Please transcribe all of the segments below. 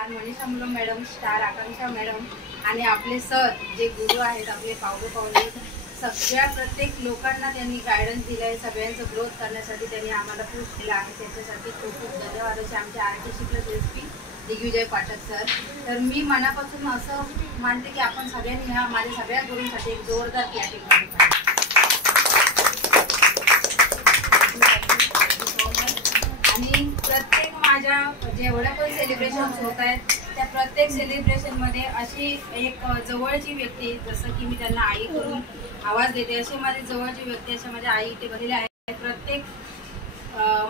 Star Manisha Moolam madam, star आकांक्षा madam आणि आपले sir जे गुरु आहेत आपले पावले सगळ्या प्रत्येक लोकांना त्यांनी गायडन्स दिलं आहे. सगळ्यांचं ग्रोथ करण्यासाठी त्यांनी आम्हाला पुश केलं आहे. त्याच्यासाठी खूप खूप धन्यवाद. असे आमच्या artist plus SP Digvijay Pathak sir. तर मी मनापासून असं मानते की आपण सगळ्यांनी ह्या माझ्या सगळ्या गुरूंसाठी एक जोरदार क्लॅपिंग केली पाहिजे. आणि प्रत्येक माझ्या जेवढ्या पण सेलिब्रेशन्स होत आहेत त्या प्रत्येक सेलिब्रेशनमध्ये अशी एक जवळची व्यक्ती, जसं की मी त्यांना आई करून आवाज देते, अशी माझी जवळची व्यक्ती अशा माझ्या आई इथे बसलेल्या आहेत. प्रत्येक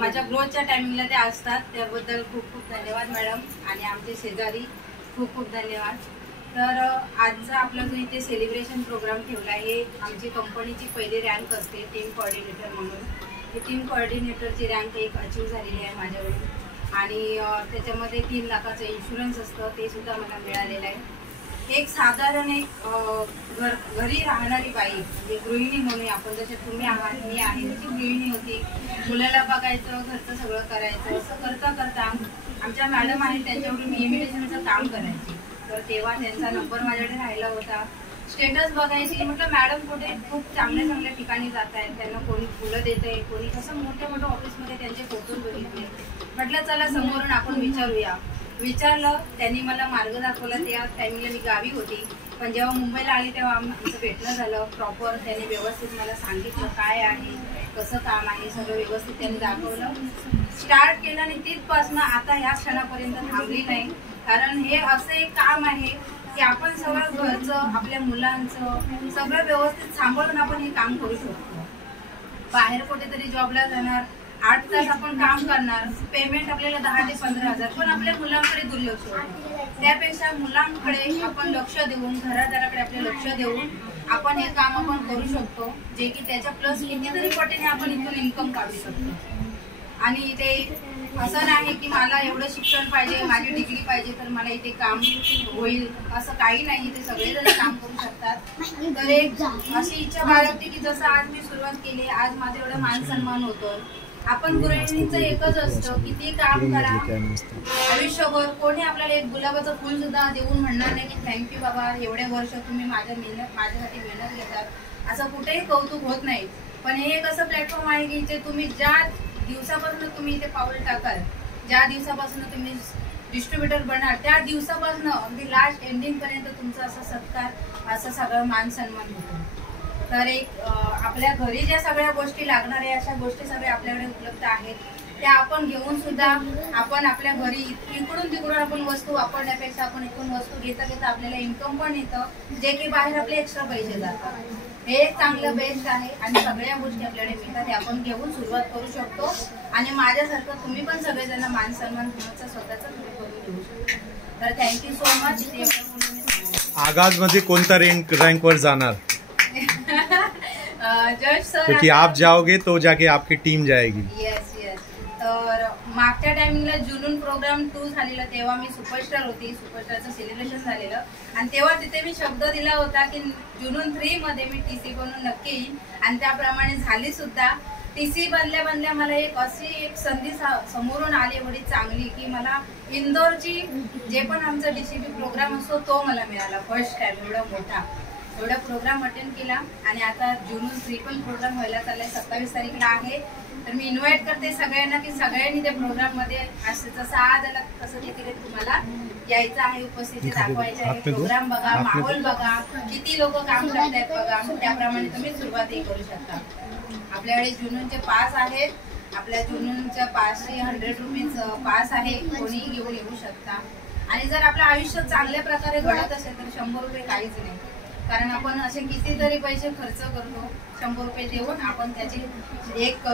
माझ्या ग्रोथच्या टायमिंगला ते असतात. त्याबद्दल खूप खूप धन्यवाद मॅडम. आणि आमचे शेजारी खूप खूप धन्यवाद. तर आजचा आपला जो इथे सेलिब्रेशन प्रोग्राम ठेवला आहे, हे आमची कंपनीची पहिली रँक असते टीम कोऑर्डिनेटर म्हणून. ही टीम कोऑर्डिनेटरची रँक एक अचीव झालेली आहे माझ्याकडून. आणि त्याच्यामध्ये 3 लाखाचं इन्शुरन्स असतं, ते सुद्धा मला मिळालेलं आहे. एक साधारण एक घरी राहणारी बाई म्हणजे गृहिणी म्हणून आपण, जसे तुम्ही आहात मी आहे, त्याची गृहिणी होती. मुलाला बघायचं, घरचं सगळं करायचं. असं करता करता आमच्या मॅडम आहेत त्यांच्याकडून मी इमिटेशनचं काम करायची. तर तेव्हा त्यांचा नंबर माझ्याकडे राहिला होता. स्टेटस बघायची, म्हटलं मॅडम कुठे खूप चांगल्या चांगल्या ठिकाणी जात आहेत, त्यांना कोणी फुलं देत आहे, कोणी कसं मोठ्या मोठ्या ऑफिसमध्ये त्यांचे फोटोज बघितले. म्हटलं चला समोरून आपण विचारूया. विचारलं, त्यांनी मला मार्ग दाखवला. त्या टायमिंगला मी गावी होती, पण जेव्हा मुंबईला आली तेव्हा आमचं भेटणं झालं प्रॉपर. त्यांनी व्यवस्थित मला सांगितलं काय आहे, कसं काम आहे, सगळं व्यवस्थित त्यांनी दाखवलं. स्टार्ट केलं आणि तिथपासनं आता ह्या क्षणापर्यंत थांबली नाही. कारण हे असं एक काम आहे की आपण सगळं घरचं, आपल्या मुलांचं सगळं व्यवस्थित सांभाळून आपण हे काम करू शकतो. बाहेर कुठेतरी जॉबला जाणार, 8 तास आपण काम करणार, पेमेंट आपल्याला 10 ते 15,000, पण आपल्या मुलांकडे दुर्लक्ष होतं. त्यापेक्षा मुलांकडे आपण लक्ष देऊन, घरादाराकडे आपले लक्ष देऊन आपण हे काम आपण करू शकतो, जे की त्याच्या प्लस कितीतरी पटीने आपण इथून इन्कम काढू शकतो. आणि ते असं नाही की मला एवढं शिक्षण पाहिजे, माझी डिग्री पाहिजे तर मला इथे काम होईल, असं काही नाही. इथे सगळेजण काम करू शकतात. तर एक अशी इच्छा बाळगते की जसं आज मी सुरुवात केली, आज माझं एवढं मान सन्मान होतं. आपण गृहिणींचं एकच असतं, किती काम करा आयुष्यभर, कोणी आपल्याला एक गुलाबाचं फुल सुद्धा देऊन म्हणणार नाही की थँक्यू बाबा, एवढे वर्ष तुम्ही माझ्यासाठी मेहनत घेतात, असं कुठेही कौतुक होत नाही. पण हे एक असं प्लॅटफॉर्म आहे की जे तुम्ही ज्या दिवसापासून तुम्ही इथे पाऊल टाकाल, ज्या दिवसापासून तुम्ही डिस्ट्रीब्युटर बनणार, त्या दिवसापासून अगदी लास्ट एंडिंग पर्यंत तुमचा असा सत्कार, असं सगळं मान सन्मान होतो. तर एक आपल्या घरी ज्या सगळ्या गोष्टी लागणार आहे अशा गोष्टी सगळ्या आपल्याकडे उपलब्ध आहेत. त्या आपण घेऊन सुद्धा आपण आपल्या घरी इकडून तिकडून आपण वस्तू वापरण्यापेक्षा आपण इकडून वस्तू घेता घेता आपल्याला इन्कम पण येतं, जे की बाहेर आपले एक्स्ट्रा पैसे जातात. हे एक चांगलं बेस्ट आहे आणि सगळ्या गोष्टी आपल्याकडे मिळतात, हे आपण घेऊन सुरुवात करू शकतो. आणि माझ्यासारखं तुम्ही पण सगळेजण मान सन्मान कुणाचा स्वतःचा करून घेऊ शकतो. तर थँक्यू सो मच. आगाज मध्ये कोणता रँक वर जाणार? जज सर, क्योंकि आप जाओगे तो जाके आपकी टीम जाएगी. Yes yes. तर मागच्या टायमिंगला जुनून प्रोग्राम 2 झालेला, तेव्हा मी सुपरस्टार होती. सुपरस्टारचं सेलिब्रेशन झालेलं आणि तेव्हा तिथे मी शब्द दिला होता की जुनून 3 मध्ये मी TC बनून नक्की येईन आणि त्याप्रमाणे झाली सुद्धा. TC बनल्या बनल्या मला एक अशी एक संधी समोरून आली एवढी चांगली की मला इंदोरची जे पण आमचा DCP प्रोग्राम असतो तो मला मिळाला फर्स्ट टाइम. एवढा प्रोग्राम अटेंड केला आणि आता जुनून 3 पण प्रोग्राम व्हायला चाललाय, 27 तारखेला आहे. तर मी इन्व्हाइट करते सगळ्यांना की सगळ्यांनी त्या प्रोग्राम मध्ये असं जसं आज आला तसं तिकडे तुम्हाला यायचं आहे, उपस्थिती दाखवायची आहे. प्रोग्राम बघा, माहोल बघा, किती लोक काम करतायत बघा, त्याप्रमाणे तुम्ही सुरुवातही करू शकता. आपल्याकडे जुनूनचे पास आहेत. आपल्या जुनूनच्या पासचे 100 रुपीज पास आहे, कोणीही घेऊन येऊ शकता. आणि जर आपलं आयुष्य चांगल्या प्रकारे घडत असेल तर 100 रुपये काहीच नाही. कारण आपण असे कितीतरी पैसे खर्च करतो, 100 रुपये देऊन आपण त्याची एक